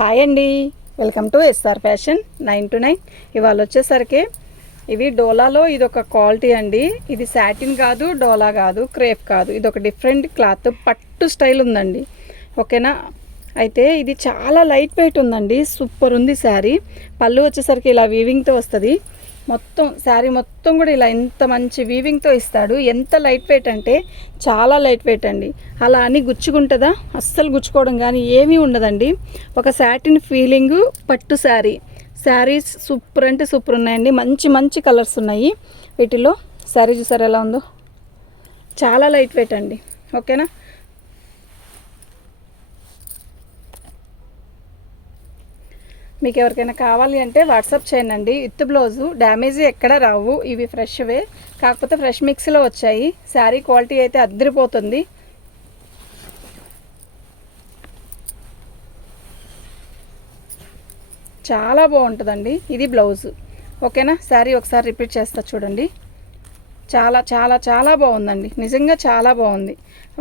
Hi అండి, welcome to SR fashion 9 to 9. ఇవాళ వచ్చేసరికి ఇవి డోలాలో ఇది ఒక క్వాలిటీ అండి. ఇది సాటిన్ కాదు, డోలా కాదు, క్రేప్ కాదు, ఇది ఒక డిఫరెంట్ క్లాత్, పట్టు స్టైల్ ఉందండి. ఓకేనా. అయితే ఇది చాలా లైట్ వెయిట్ ఉందండి, సూపర్ ఉంది శారీ. పళ్ళు వచ్చేసరికి ఇలా వీవింగ్తో వస్తుంది. మొత్తం శారీ మొత్తం కూడా ఇలా ఎంత మంచి వీవింగ్తో ఇస్తాడు. ఎంత లైట్ వెయిట్ అంటే చాలా లైట్ వెయిట్ అండి. అలా అని గుచ్చుకుంటుందా? అస్సలు గుచ్చుకోవడం కానీ ఏమీ ఉండదండి. ఒక సాటిన్ ఫీలింగు పట్టు శారీస్ సూపర్ అంటే సూపర్ ఉన్నాయండి. మంచి మంచి కలర్స్ ఉన్నాయి వీటిలో. శారీ చూసారు ఎలా ఉందో, చాలా లైట్ వెయిట్ అండి. ఓకేనా. మీకు ఎవరికైనా కావాలి అంటే వాట్సాప్ చేయండి. విత్ బ్లౌజు డ్యామేజ్ ఎక్కడ రావు, ఇవి ఫ్రెష్వే, కాకపోతే ఫ్రెష్ మిక్స్లో వచ్చాయి. శారీ క్వాలిటీ అయితే అద్దరిపోతుంది. చాలా బాగుంటుందండి. ఇది బ్లౌజు. ఓకేనా. శారీ ఒకసారి రిపీట్ చేస్తా చూడండి. చాలా చాలా చాలా బాగుందండి, నిజంగా చాలా బాగుంది.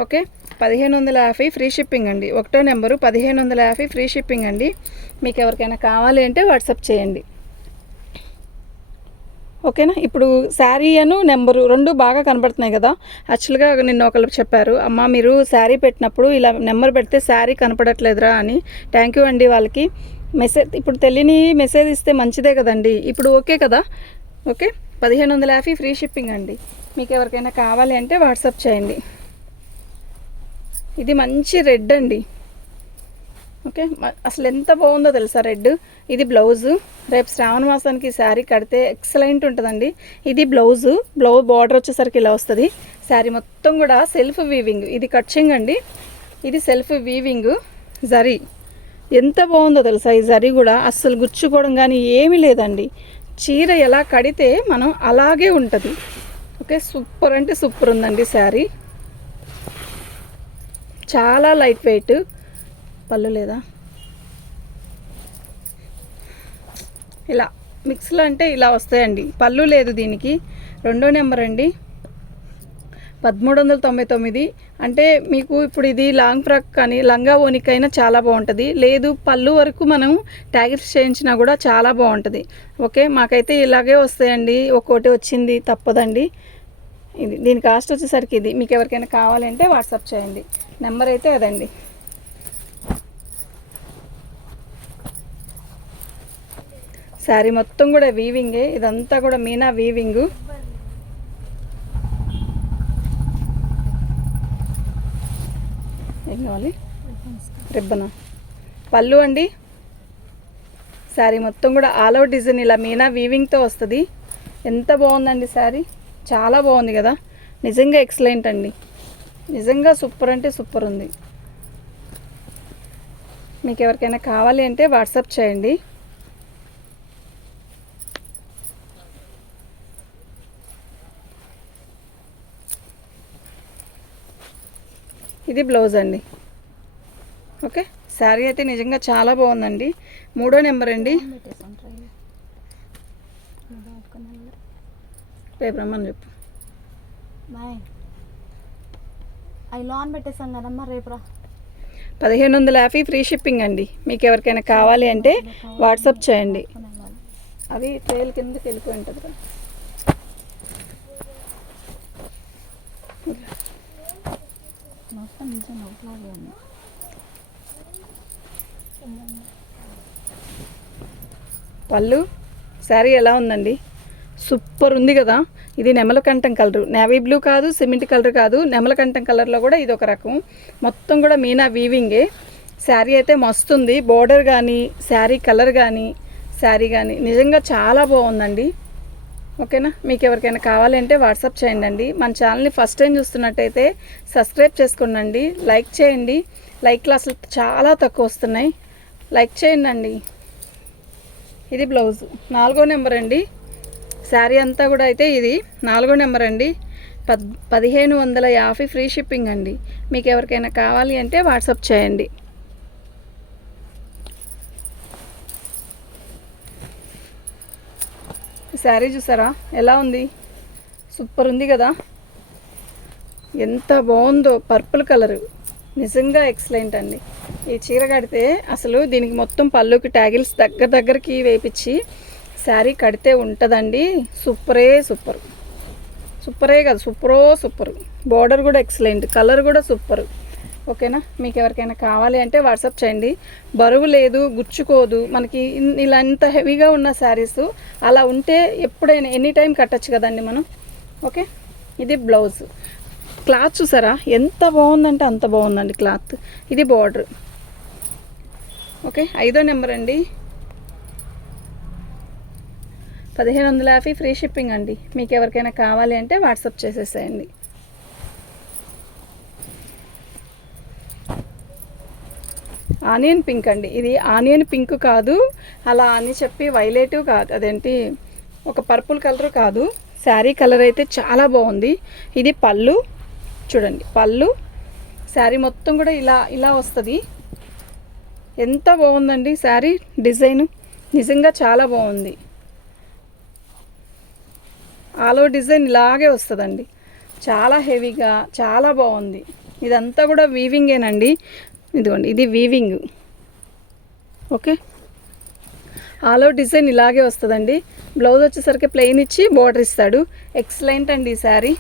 ఓకే. 1550 ఫ్రీ షిప్పింగ్ అండి. ఒకటో నెంబరు 1550 ఫ్రీ షిప్పింగ్ అండి. మీకు ఎవరికైనా కావాలి అంటే వాట్సాప్ చేయండి. ఓకేనా. ఇప్పుడు శారీ అను నెంబరు రెండు బాగా కనబడుతున్నాయి కదా. యాక్చువల్గా నిన్న ఒకళ్ళు చెప్పారు, అమ్మ మీరు శారీ పెట్టినప్పుడు ఇలా నెంబర్ పెడితే శారీ కనపడట్లేదురా అని. థ్యాంక్ యూ అండి వాళ్ళకి. మెసేజ్ ఇప్పుడు తెలియని మెసేజ్ ఇస్తే మంచిదే కదండి. ఇప్పుడు ఓకే కదా. ఓకే. 1550 ఫ్రీ షిప్పింగ్ అండి. మీకు ఎవరికైనా కావాలి అంటే వాట్సాప్ చేయండి. ఇది మంచి రెడ్ అండి. ఓకే. అసలు ఎంత బాగుందో తెలుసా రెడ్. ఇది బ్లౌజు. రేపు శ్రావణ మాసానికి శారీ కడితే ఎక్సలెంట్ ఉంటుందండి. ఇది బ్లౌజు. బార్డర్ వచ్చేసరికి ఇలా వస్తుంది. శారీ మొత్తం కూడా సెల్ఫ్ వీవింగ్. ఇది కట్చింగ్ అండి. ఇది సెల్ఫ్ వీవింగ్ జరీ. ఎంత బాగుందో తెలుసా. ఈ జరీ కూడా అస్సలు గుచ్చుకోవడం కానీ ఏమీ లేదండి. చీర ఎలా కడితే మనం అలాగే ఉంటుంది. ఓకే. సూపర్ అంటే సూపర్ ఉందండి శారీ. చాలా లైట్ వెయిట్. పళ్ళు లేదా ఇలా మిక్స్లో అంటే ఇలా వస్తాయండి. పళ్ళు లేదు దీనికి. రెండో నెంబర్ అండి. 1399. అంటే మీకు ఇప్పుడు ఇది లాంగ్ ఫ్రాక్ కానీ లంగా ఓనికైనా చాలా బాగుంటుంది. లేదు పళ్ళు వరకు మనం ట్యాగిల్స్ చేయించినా కూడా చాలా బాగుంటుంది. ఓకే. మాకైతే ఇలాగే వస్తాయండి. ఒక్కోటి వచ్చింది తప్పదండి. ఇది దీని కాస్ట్ వచ్చేసరికి ఇది. మీకు ఎవరికైనా కావాలంటే వాట్సాప్ చేయండి. నెంబర్ అయితే అదండి. శారీ మొత్తం కూడా వీవింగే. ఇదంతా కూడా మీనా వీవింగు. ఏం కావాలి? రిబ్బనా. పళ్ళు అండి. శారీ మొత్తం కూడా ఆల్ ఓవర్ డిజైన్ ఇలా మీనా వీవింగ్తో వస్తుంది. ఎంత బాగుందండి శారీ. చాలా బాగుంది కదా. నిజంగా ఎక్సలెంట్ అండి. నిజంగా సూపర్ అంటే సూపర్ ఉంది. మీకు ఎవరికైనా కావాలి అంటే వాట్సాప్ చేయండి. ఇది బ్లౌజ్ అండి. ఓకే. శారీ అయితే నిజంగా చాలా బాగుందండి. మూడో నెంబర్ అండి. రేపు రమ్మని చెప్పు. అవి లోన్ పెట్టేసాం కదమ్మా, రేపు రా. 1550 ఫ్రీ షిప్పింగ్ అండి. మీకు ఎవరికైనా కావాలి అంటే వాట్సాప్ చేయండి. అవి ట్రైల్ కిందకి వెళ్ళిపోయి ఉంటుంది కదా. పళ్ళు శారీ ఎలా ఉందండి. సూపర్ ఉంది కదా. ఇది నెమలకంఠం కలరు. నేవీ బ్లూ కాదు, సిమెంట్ కలర్ కాదు, నెమలకంఠం కలర్లో కూడా ఇది ఒక రకం. మొత్తం కూడా మీనా వీవింగే. శారీ అయితే మస్తుంది. బోర్డర్ కానీ శారీ కలర్ కానీ నిజంగా చాలా బాగుందండి. ఓకేనా. మీకు ఎవరికైనా కావాలంటే వాట్సాప్ చేయండి. మన ఛానల్ని ఫస్ట్ టైం చూస్తున్నట్టయితే సబ్స్క్రైబ్ చేసుకోండి. లైక్ చేయండి. లైక్లు అసలు చాలా తక్కువ వస్తున్నాయి. లైక్ చేయండి. ఇది బ్లౌజు. 4వ నెంబర్ అండి. శారీ అంతా కూడా అయితే ఇది 4వ నెంబర్ అండి. 1550 ఫ్రీ షిప్పింగ్ అండి. మీకు ఎవరికైనా కావాలి అంటే వాట్సాప్ చేయండి. శారీ చూసారా ఎలా ఉంది. సూపర్ ఉంది కదా. ఎంత బాగుందో. పర్పుల్ కలరు నిజంగా ఎక్సలెంట్ అండి. ఈ చీర కడితే అసలు దీనికి మొత్తం పళ్ళుకి ట్యాగిల్స్ దగ్గరికి వేపించి శారీ కడితే ఉంటుందండి. సూపరే సూపర్, సూపరే కదా, సూపర్. బార్డర్ కూడా ఎక్సలెంట్, కలర్ కూడా సూపర్. ఓకేనా, మీకు ఎవరికైనా కావాలి అంటే వాట్సాప్ చేయండి. బరువు లేదు, గుచ్చుకోదు. మనకి ఇలా ఇంత హెవీగా ఉన్న శారీస్ అలా ఉంటే ఎప్పుడైనా ఎనీ టైం కట్టచ్చు కదండి మనం. ఓకే, ఇది బ్లౌజ్. క్లాత్ చూసారా ఎంత బాగుందంటే అంత బాగుందండి క్లాత్. ఇది బార్డర్. ఓకే, 5వ నెంబర్ అండి. 1550 ఫ్రీ షిప్పింగ్ అండి. మీకు ఎవరికైనా కావాలి అంటే వాట్సాప్ చేసేసేయండి. ఆనియన్ పింక్ అండి. ఇది ఆనియన్ పింక్ కాదు, అలా అని చెప్పి వైలెట్ కాదు, అదేంటి ఒక పర్పుల్ కలర్ కాదు. శారీ కలర్ అయితే చాలా బాగుంది. ఇది పళ్ళు చూడండి, పళ్ళు శారీ మొత్తం కూడా ఇలా వస్తుంది. ఎంత బాగుందండి శారీ డిజైన్, నిజంగా చాలా బాగుంది. ఆల్ ఓవర్ డిజైన్ ఇలాగే వస్తుందండి, చాలా హెవీగా చాలా బాగుంది. ఇదంతా కూడా వీవింగేనండి. ఇదిగోండి, ఇది weaving. Okay, all over design ఇలాగే వస్తుందండి. బ్లౌజ్ వచ్చేసరికి ప్లెయిన్ ఇచ్చి బార్డర్ ఇస్తాడు. ఎక్సలెంట్ అండి ఈ శారీ.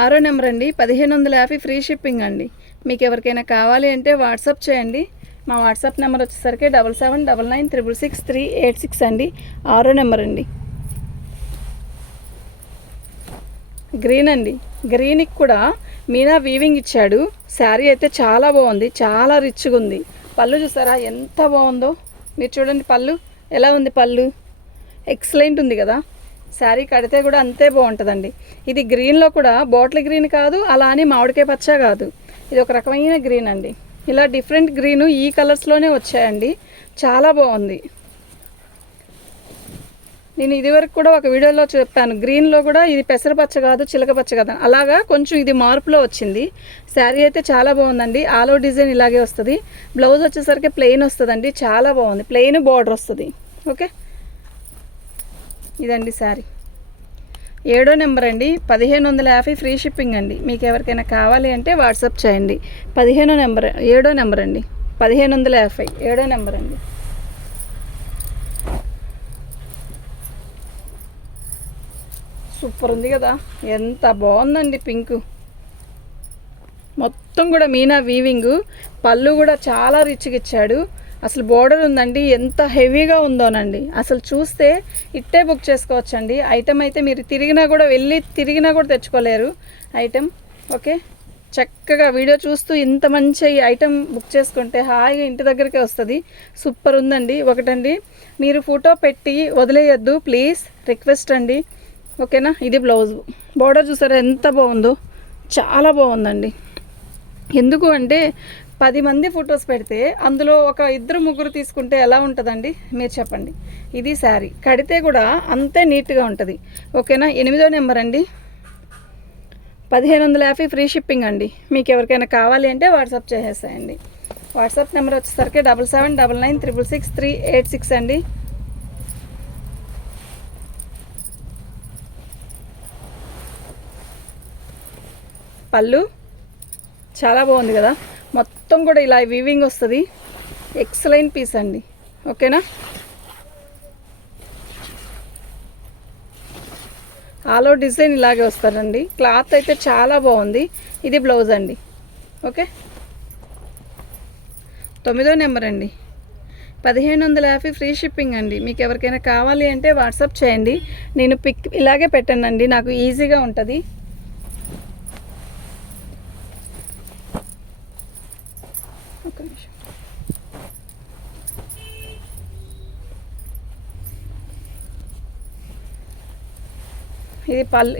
6వ నెంబర్ అండి. 1550 ఫ్రీ షిప్పింగ్ అండి. మీకు ఎవరికైనా కావాలి అంటే వాట్సాప్ చేయండి. మా వాట్సాప్ నెంబర్ వచ్చేసరికి 7799666386 అండి. 6వ నెంబర్ అండి. గ్రీన్ అండి. గ్రీన్కి కూడా మీనా వీవింగ్ ఇచ్చాడు. శారీ అయితే చాలా బాగుంది, చాలా రిచ్గా ఉంది. పళ్ళు చూసారా ఎంత బాగుందో, మీరు చూడండి పళ్ళు ఎలా ఉంది. పళ్ళు ఎక్సలెంట్ ఉంది కదా. శారీ కడితే కూడా అంతే బాగుంటుందండి. ఇది గ్రీన్లో కూడా బాటిల్ గ్రీన్ కాదు, అలా అని మామిడికాయ పచ్చ కాదు, ఇది ఒక రకమైన గ్రీన్ అండి. ఇలా డిఫరెంట్ గ్రీను ఈ కలర్స్లోనే వచ్చాయండి, చాలా బాగుంది. నేను ఇదివరకు కూడా ఒక వీడియోలో చెప్పాను, గ్రీన్లో కూడా ఇది పెసరపచ్చ కాదు, చిలకపచ్చ కాదు, అలాగా కొంచెం ఇది మార్పులో వచ్చింది. శారీ అయితే చాలా బాగుందండి. ఆల్ ఓవర్ డిజైన్ ఇలాగే వస్తుంది. బ్లౌజ్ వచ్చేసరికి ప్లెయిన్ వస్తుందండి, చాలా బాగుంది. ప్లెయిన్ బార్డర్ వస్తుంది. ఓకే, ఇదండి శారీ. 7వ నెంబర్ అండి. 1550 ఫ్రీ షిప్పింగ్ అండి. మీకు ఎవరికైనా కావాలి అంటే వాట్సాప్ చేయండి. 7వ నెంబర్ అండి. 1550 7వ నెంబర్ అండి. సూపర్ ఉంది కదా, ఎంత బాగుందండి పింక్. మొత్తం కూడా మీనా వీవింగ్. పళ్ళు కూడా చాలా రిచ్గా ఇచ్చాడు. అసలు బోర్డర్ ఉందండి, ఎంత హెవీగా ఉందోనండి. అసలు చూస్తే ఇట్టే బుక్ చేసుకోవచ్చండి. ఐటెం అయితే మీరు తిరిగినా కూడా తెచ్చుకోలేరు ఐటెం. ఓకే, చక్కగా వీడియో చూస్తూ ఇంత మంచి ఐటెం బుక్ చేసుకుంటే హాయిగా ఇంటి దగ్గరికే వస్తుంది. సూపర్ ఉందండి. ఒకటండి, మీరు ఫోటో పెట్టి వదిలేయద్దు ప్లీజ్, రిక్వెస్ట్ అండి. ఓకేనా, ఇది బ్లౌజ్. బోర్డర్ చూసారా ఎంత బాగుందో, చాలా బాగుందండి. ఎందుకు అంటే 10 మంది ఫొటోస్ పెడితే అందులో ఒక 2-3 తీసుకుంటే ఎలా ఉంటుందండి మీరు చెప్పండి. ఇది శారీ కడితే కూడా అంతే నీట్గా ఉంటుంది. ఓకేనా, 8వ నెంబర్ అండి. 1550 ఫ్రీ షిప్పింగ్ అండి. మీకు ఎవరికైనా కావాలి అంటే వాట్సాప్ చేసేసేయండి. వాట్సాప్ నెంబర్ వచ్చేసరికి 7799666386 అండి. పళ్ళు చాలా బాగుంది కదా, మొత్తం కూడా ఇలా వీవింగ్ వస్తుంది. ఎక్సలెంట్ పీస్ అండి. ఓకేనా, ఆల్ ఓవర్ డిజైన్ ఇలాగే వస్తారండి. క్లాత్ అయితే చాలా బాగుంది. ఇది బ్లౌజ్ అండి. ఓకే, 9వ నెంబర్ అండి. 1550 ఫ్రీ షిప్పింగ్ అండి. మీకు ఎవరికైనా కావాలి అంటే వాట్సాప్ చేయండి. నేను పిక్ ఇలాగే పెట్టానండి, నాకు ఈజీగా ఉంటుంది.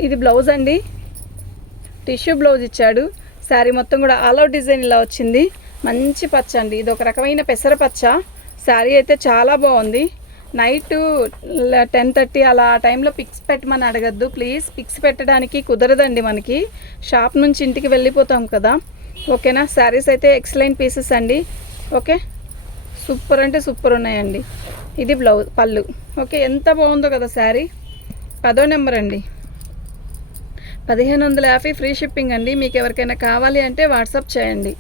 ఇది బ్లౌజ్ అండి. టిష్యూ బ్లౌజ్ ఇచ్చాడు. శారీ మొత్తం కూడా ఆల్ ఓవర్ డిజైన్ ఇలా వచ్చింది. మంచి పచ్చ అండి, ఇది ఒక రకమైన పెసర పచ్చ. శారీ అయితే చాలా బాగుంది. నైట్ 10:30 అలా ఆ టైంలో పిక్స్ పెట్టమని అడగద్దు ప్లీజ్. పిక్స్ పెట్టడానికి కుదరదండి, మనకి షాప్ నుంచి ఇంటికి వెళ్ళిపోతాం కదా. ఓకేనా, శారీస్ అయితే ఎక్సలెంట్ పీసెస్ అండి. ఓకే, సూపర్ అంటే సూపర్ ఉన్నాయండి. ఇది బ్లౌజ్, పళ్ళు. ఓకే, ఎంత బాగుందో కదా శారీ. 10వ నెంబర్ అండి. 1550 ఫ్రీ షిప్పింగ్ అండి. మీకు ఎవరికైనా కావాలి అంటే వాట్సాప్ చేయండి.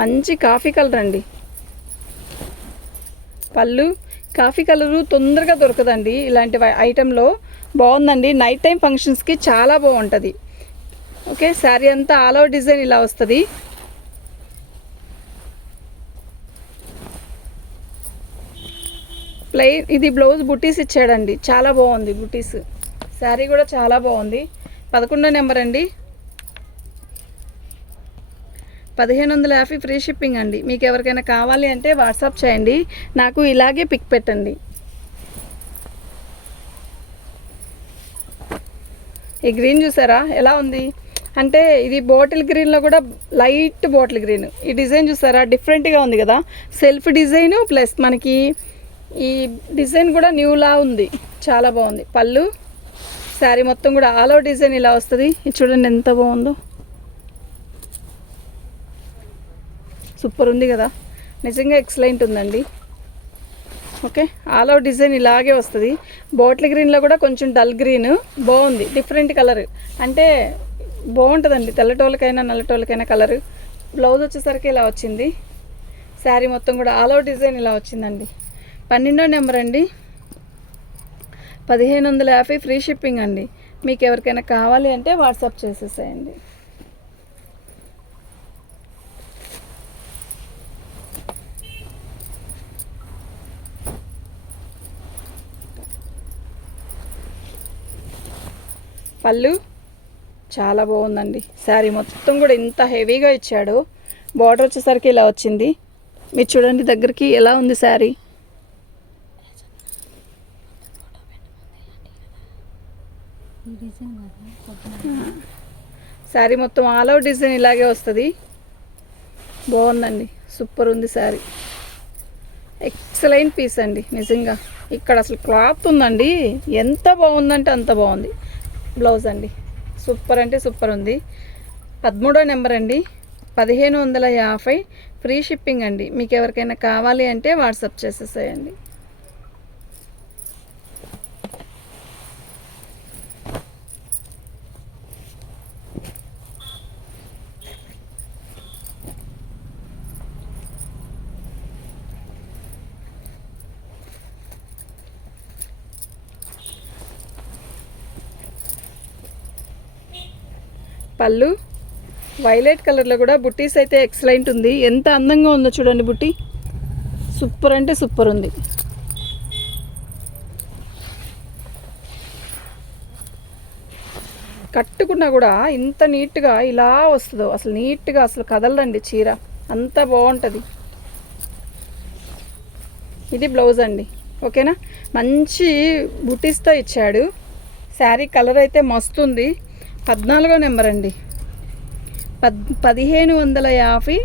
మంచి కాఫీ కలర్ అండి. పళ్ళు కాఫీ కలరు తొందరగా దొరకదండి ఇలాంటి ఐటెంలో. బాగుందండి, నైట్ టైం ఫంక్షన్స్కి చాలా బాగుంటుంది. ఓకే, శారీ అంతా ఆల్ ఓవర్ డిజైన్ ఇలా వస్తుంది. ప్లెయిన్ ఇది బ్లౌజ్ బుటీస్ ఇచ్చాడండి, చాలా బాగుంది బుటీస్. శారీ కూడా చాలా బాగుంది. 11వ నెంబర్ అండి. 1550 ఫ్రీ షిప్పింగ్ అండి. మీకు ఎవరికైనా కావాలి అంటే వాట్సాప్ చేయండి, నాకు ఇలాగే పిక్ పెట్టండి. ఈ గ్రీన్ చూసారా ఎలా ఉంది అంటే, ఇది బాటిల్ గ్రీన్లో కూడా లైట్ బాటిల్ గ్రీన్. ఈ డిజైన్ చూసారా డిఫరెంట్గా ఉంది కదా, సెల్ఫ్ డిజైను ప్లస్ మనకి ఈ డిజైన్ కూడా న్యూలా ఉంది, చాలా బాగుంది. పళ్ళు శారీ మొత్తం కూడా ఆల్ ఓవర్ డిజైన్ ఇలా వస్తుంది. ఇది చూడండి ఎంత బాగుందో, సూపర్ ఉంది కదా, నిజంగా ఎక్సలెంట్ ఉందండి. ఓకే, ఆల్ ఓవర్ డిజైన్ ఇలాగే వస్తుంది. బాటిల్ గ్రీన్లో కూడా కొంచెం డల్ గ్రీన్ బాగుంది, డిఫరెంట్ కలర్ అంటే బాగుంటుందండి తెల్లటోళ్ళకైనా నల్లటోళ్ళకైనా కలర్. బ్లౌజ్ వచ్చేసరికి ఇలా వచ్చింది. శారీ మొత్తం కూడా ఆల్ ఓవర్ డిజైన్ ఇలా వచ్చిందండి. 12వ నెంబర్ అండి. 1550 ఫ్రీ షిప్పింగ్ అండి. మీకు ఎవరికైనా కావాలి అంటే వాట్సాప్ చేసేసేయండి. పళ్ళు చాలా బాగుందండి. శారీ మొత్తం కూడా ఇంత హెవీగా ఇచ్చాడు. బార్డర్ వచ్చేసరికి ఇలా వచ్చింది. మీరు చూడండి దగ్గరికి ఎలా ఉంది శారీ. శారీ మొత్తం ఆల్ ఓవర్ డిజైన్ ఇలాగే వస్తుంది. బాగుందండి, సూపర్ ఉంది శారీ, ఎక్సలెంట్ పీస్ అండి నిజంగా. ఇక్కడ అసలు క్లాత్ ఉందండి, ఎంత బాగుందంటే అంత బాగుంది. బ్లౌజ్ అండి సూపర్ అంటే సూపర్ ఉంది. 13వ నెంబర్ అండి. 1550 ఫ్రీ షిప్పింగ్ అండి. మీకు ఎవరికైనా కావాలి అంటే వాట్సాప్ చేసేసేయండి. పళ్ళు వైలెట్ కలర్లో కూడా బుట్టీస్ అయితే ఎక్సలెంట్ ఉంది. ఎంత అందంగా ఉందో చూడండి బుట్టి, సూపర్ అంటే సూపర్ ఉంది. కట్టుకున్నా కూడా ఇంత నీట్గా ఇలా వస్తుందో, అసలు నీట్గా అసలు కదలండి చీర, అంత బాగుంటుంది. ఇది బ్లౌజ్ అండి. ఓకేనా, మంచి బుటీస్తో ఇచ్చాడు. శారీ కలర్ అయితే మస్తు ఉంది. 14వ నెంబర్ అండి. 1550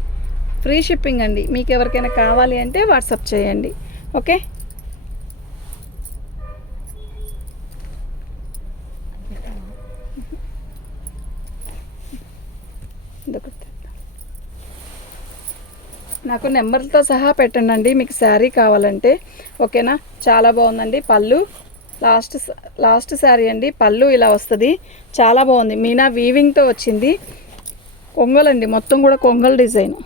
ఫ్రీ షిప్పింగ్ అండి. మీకు ఎవరికైనా కావాలి అంటే వాట్సాప్ చేయండి. ఓకే, నాకు నెంబర్తో సహా పెట్టండి మీకు శారీ కావాలంటే. ఓకేనా, చాలా బాగుందండి. పళ్ళు లాస్ట్ శారీ అండి. పళ్ళు ఇలా వస్తుంది, చాలా బాగుంది. మీనా వీవింగ్తో వచ్చింది. కొంగలండి, మొత్తం కూడా కొంగల్ డిజైన్.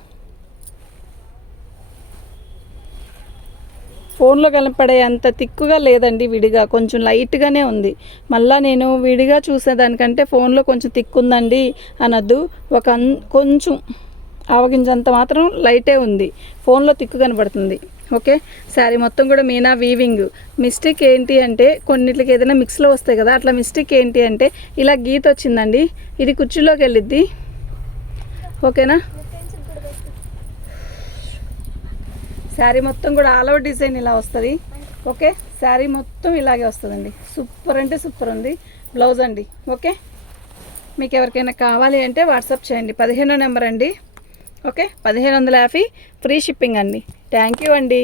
ఫోన్లో కనపడే అంత తిక్కుగా లేదండి, విడిగా కొంచెం లైట్గానే ఉంది. మళ్ళీ నేను విడిగా చూసేదానికంటే ఫోన్లో కొంచెం తిక్కు ఉందండి అనద్దు, కొంచెం ఆవగింజంత మాత్రం లైటే ఉంది, ఫోన్లో తిక్కు కనబడుతుంది. ఓకే, శారీ మొత్తం కూడా మీనా వీవింగ్. మిస్టేక్ ఏంటి అంటే కొన్నిటికి ఏదైనా మిక్స్లో వస్తాయి కదా, అట్లా మిస్టేక్ ఏంటి అంటే ఇలా గీత వచ్చిందండి. ఇది కుర్చీలోకి వెళ్ళిద్ది. ఓకేనా, శారీ మొత్తం కూడా ఆల్ ఓవర్ డిజైన్ ఇలా వస్తుంది. ఓకే, శారీ మొత్తం ఇలాగే వస్తుందండి. సూపర్ అంటే సూపర్ ఉంది. బ్లౌజ్ అండి. ఓకే, మీకు ఎవరికైనా కావాలి అంటే వాట్సాప్ చేయండి. 15వ నెంబర్ అండి. ఓకే, 1550 ఫ్రీ షిప్పింగ్ అండి. థ్యాంక్ యూ అండి.